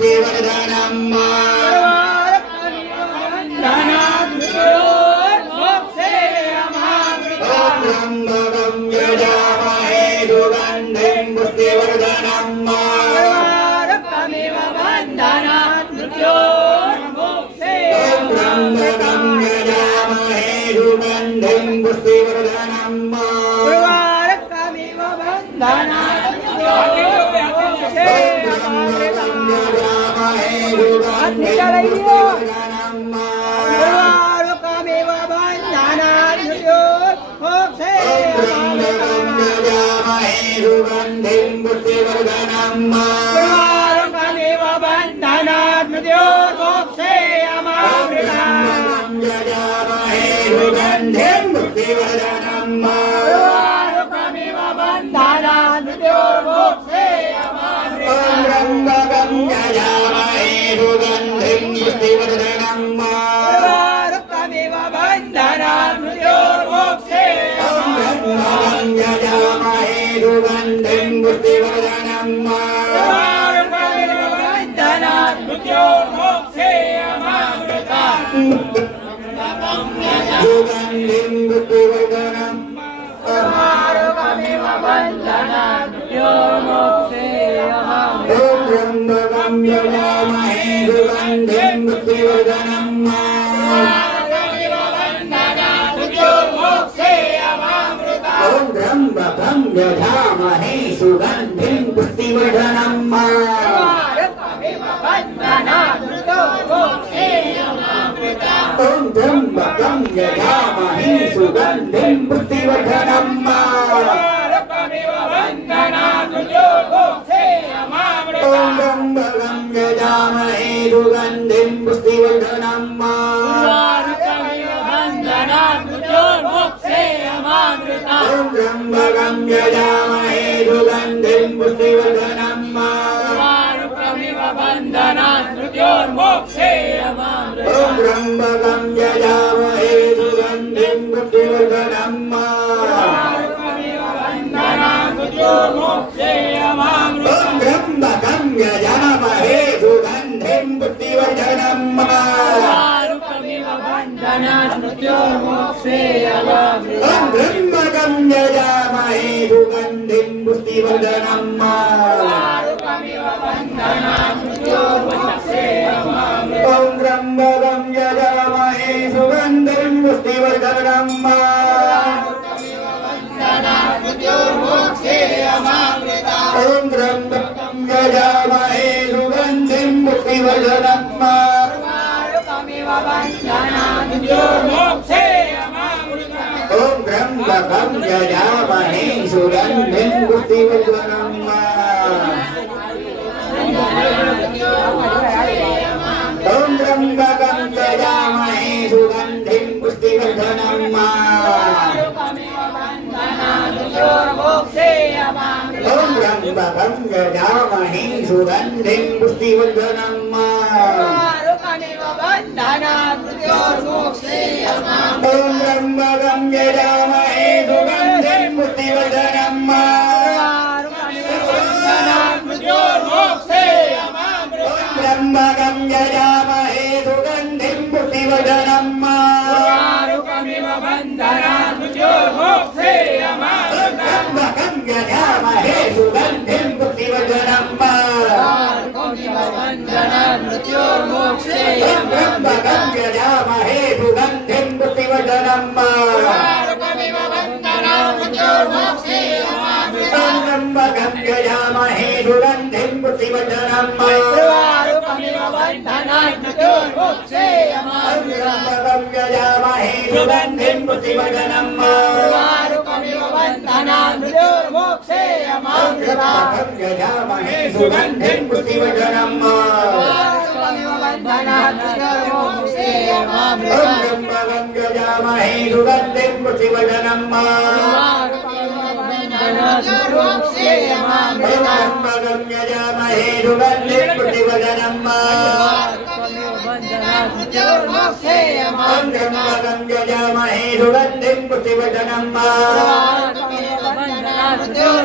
बुद्धिवर्धनम्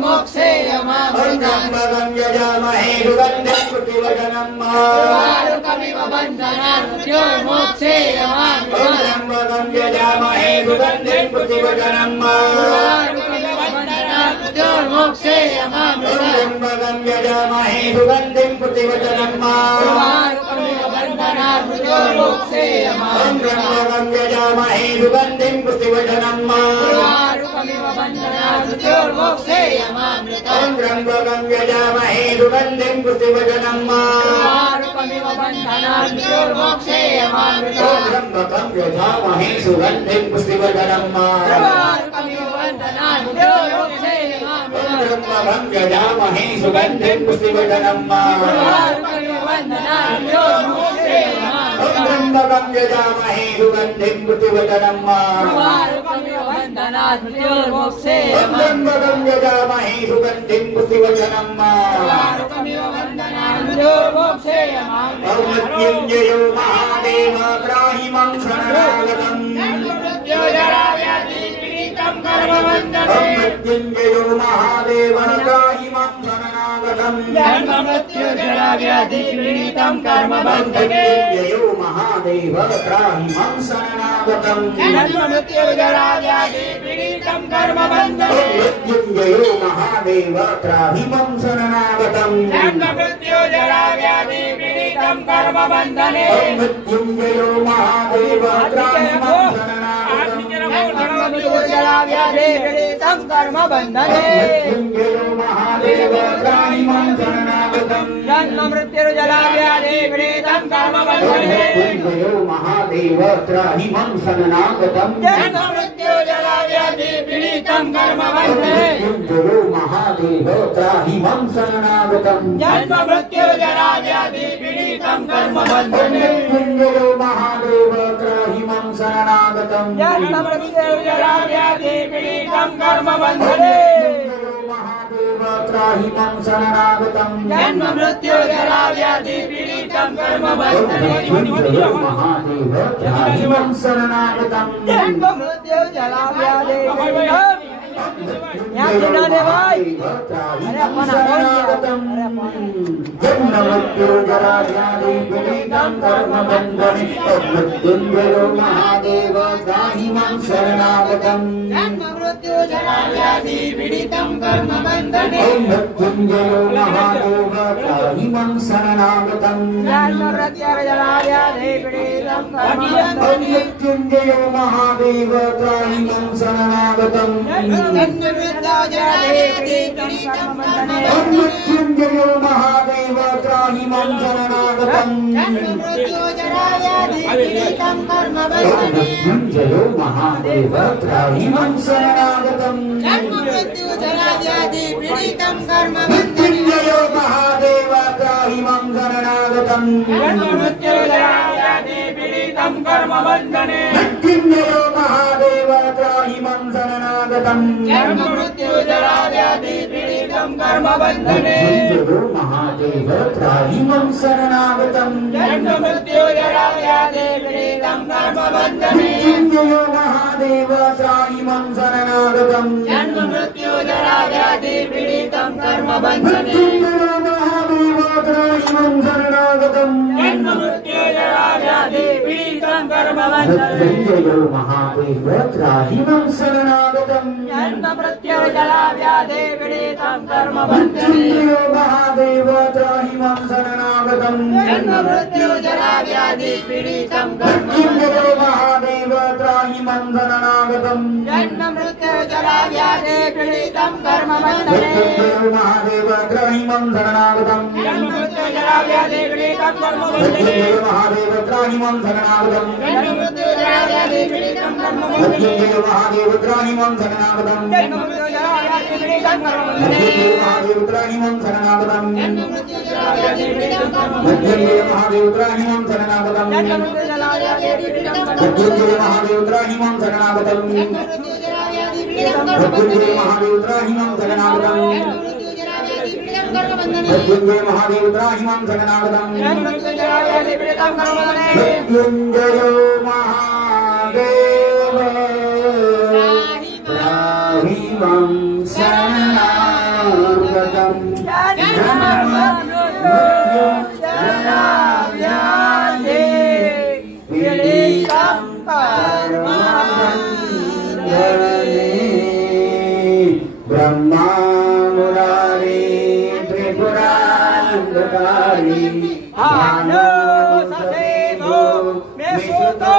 Mokshe त्र्यम्बकं यजामहे सुगन्धिं पुष्टिवर्धनम् उर्वारुकमिव बन्धनान् मृत्योर्मोक्षेयमामृतम् त्र्यम्बकं यजामहे सुगन्धिं पुष्टिवर्धनम् त्र्यम्बकं यजामहे सुगन्धिं पुष्टिवर्धनम् त्र्यम्बकं यजामहे सुगन्धिं पुष्टिवर्धनम् त्र्यम्बकं यजामहे सुगन्धिं पुष्टिवर्धनम् त्र्यम्बकं यजामहे सुगन्धिं पुष्टिवर्धनम् त्र्यम्बकं यजामहे सुगन्धिं पुष्टिवर्धनम् त्र्यम्बकं यजामहे सुगन्धिं पुष्टिवर्धनम् त्र्यम्बकं यजामहे सुगन्धिं पुष्टिवर्धनम् मृत्युञ्जयो महादेव त्राहि मां शरणागतम् मृत्युञ्जयो महादेव त्राहि मां शरणागतम् मृत्युजराव्याधिपीडितं कर्मबन्धने मृत्युञ्जयो महादेव त्राहि मां शरणागतम् मृत्युजराव्याधिपीडितं कर्मबन्धने मृत्युञ्जयो महादेव त्राहि मां शरणागतम् मृत्युजराव्याधिपीडितं कर्मबन्धने मृत्युञ्जयो महादेव त्राहि मां शरणागतम् मृत्युजराव्याधिपीडितं कर्मबन्धने मृत्युञ्जयो महादेव त्राहि मां शरणागतम् जन्म मृत्युर्जराव्याधिपीडितं कर्मबन्धने मृत्युञ्जयो महादेव त्राहि मां शरणागतम् जन्म मृत्युर्जराव्याधिपीडितं कर्मबन्धने मृत्युञ्जयो महादेव त्राहि मां शरणागतम् जन्म मृत्युर्जराव्याधिपीडितं कर्मबन्धने मृत्युञ्जयो महादेव त्राहि मां शरणागतम् जन्म मृत्युर्जराव्याधिपीडितं कर्मबन्धने महादेव त्राहि मां शरणागतम् जन्म मृत्युर्जराव्याधिपीडितं कर्मबन्धने महादेव त्राहि मां शरणागतम् जन्म मृत्युर्जराव्याधिपीडितं यहाँ चिल्लाने भाई अरे अपन जन्म मृत्युर्जराव्याधिपीडितं कर्मबन्धने मृत्युञ्जयो महादेव त्राहि मां शरणागतम् जन्म मृत्युर्जराव्याधिपीडितं कर्मबन्धने मृत्युञ्जयो महादेव त्राहि मां शरणागतम् जन्म मृत्युर्जराव्याधिपीडितं कर्मबन्धने मृत्युञ्जयो महादेव त्राहि मां शरणागतम् मृत्युञ्जयो महादेव त्राहि मां शरणागतम् मृत्युञ्जयो महादेव त्राहि मां शरणागतम् मृत्युञ्जयो महादेव त्राहि मां शरणागतम् मृत्युर्जराव्याधिपीडितं कर्मबन्धने मृत्युञ्जयो महादेव त्राहि मां शरणागतम् जन्म मृत्युर्जराव्याधिपीडितं कर्मबन्धने मृत्युञ्जयो महादेव त्राहि मां शरणागतम् जन्म मृत्युर्जराव्याधिपीडितं कर्मबन्धने मृत्युञ्जयो महादेव त्राहि मां शरणागतम् जन्म मृत्युर्जराव्याधिपीडितं कर्मबन्धने मृत्युञ्जयो महादेव त्राहि मां शरणागतम् जन्म मृत्युर्जराव्याधिपीडितं कर्मबन्धने मृत्युञ्जयो महादेव त्राहि मां शरणागतम् जन्म मृत्युर्जराव्याधिपीडितं कर्मबन्धने मृत्युञ्जयो महादेव त्राहि मां शरणागतम् जन्म मृत्युर्जराव्याधिपीडितं मृत्युञ्जयो कर्मबन्धने महादेव त्राहि मां शरणागतम् जन्म मृत्युर्जराव्याधिपीडितं कर्मबन्धने मृत्युञ्जयो महादेव त्राहि मां शरणागतम् जन्म मृत्युर्जराव्याधिपीडितं कर्मबन्धने मृत्युञ्जयो महादेव त्राहि मां शरणागतम् जन्म मृत्युर्जराव्याधिपीडितं कर्मबन्धने मृत्युञ्जयो महादेव त्राहि मां शरणागतम् जन्म मृत्युर्जराव्याधिपीडितं कर्मबन्धने मृत्युञ्जयो महादेव त्राहि मां शरणागतम् जन्म मृत्युर्जराव्याधिपीडितं कर्मबन्धने मृत्युञ्जयो महादेव त्राहि मां शरणागतम् जन्म मृत्युर्जराव्याधिपीडितं मृत्युञ्जयो महादेव त्राहि मां शरणागतम् मृत्युञ्जयो महादेव त्राहि मां शरणागतम् मृत्युञ्जय महादेव त्राहि मां शरणागतम् मृत्युञ्जयो महादेव त्राहि मां शरणागतम् व्रतं ब्रह्मा मुरारी त्रिपुरांधकारी भानु सदेवो मेसुतो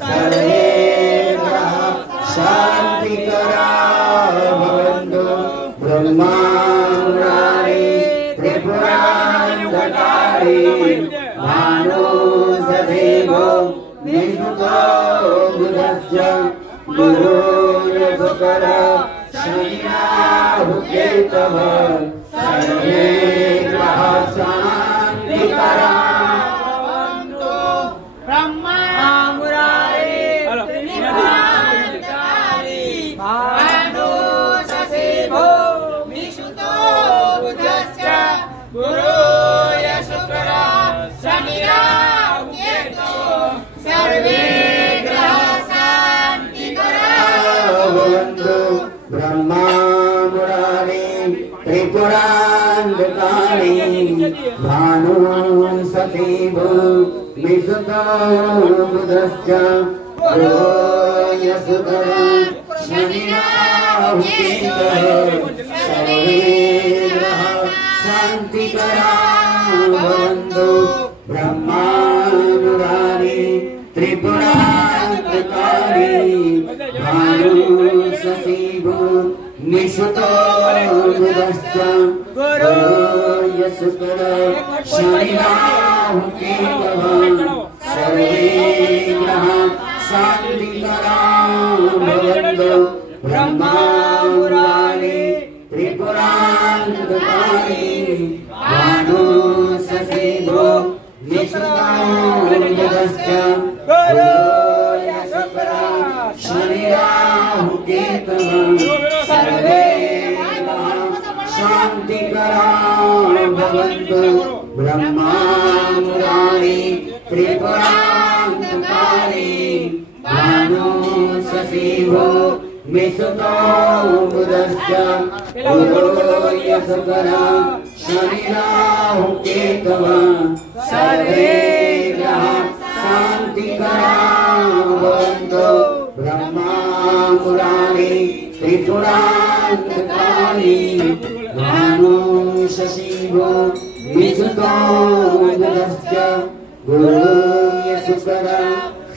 सर्वे शांतिकरा भवन्तु ब्रह्मा मुरारी त्रिपुरांधकारी भानु सदेवो मेसुतो बुधश्च गुरु शुकर शनि राहु केतव सर्वे ग्रह शांतिकरा भवन्तु ब्रह्मा मुरारी त्रिपुरांधकारी भानु सदेवो मेसुतो बुधश्च गुरु शुकर शनि राहु केतव सर्वे ग्रह शांतिकरा भवन्तु ब्रह्मा मुरारी त्रिपुरांधकारी भानु सदेवो मेसुतो बुधश्च गुरु शुकर शनि राहु केतव सर्वे ग्रह शांतिकरा भवन्तु ब्रह्मा मुरारी त्रिपुरांधकारी भानु सदेवो मेसुतो बुधश्च गुरु शुकर शनि राहु केतव सर्वे ग्रह शांतिकरा भवन्तु ब्रह्मा मुरारी त्रिपुरांधकारी भानु सदेवो मेसुतो बुधश्च गुरु शुकर शनि राहु केतव सर्वे शांतिकरा भवन्तु ब्रह्मा मुरारी त्रिपुरांधकारी भानु सदेवो मेसुतो बुधश्च गुरु शुकर शनि राहु केतव सर्वे ग्रह शांतिकरा भवन्तु ब्रह्मा मुरारी त्रिपुरांधकारी भानु सदेवो मेसुतो बुधश्च गुरु शुकर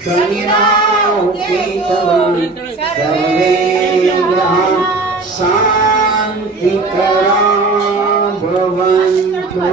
शनि राहु केतव सर्वे ग्रह शांतिकरा भवन्तु।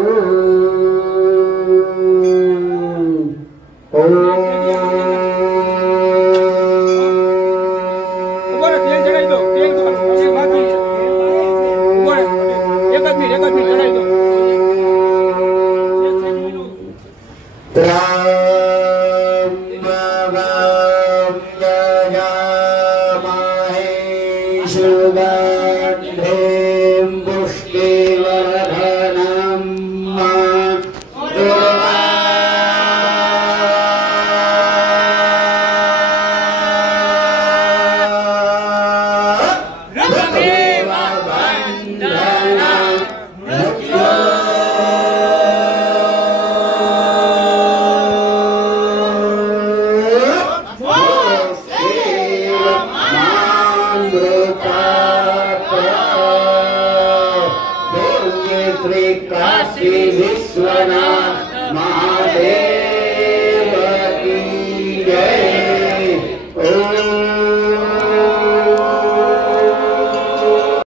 काशी विश्वनाथ महादेव।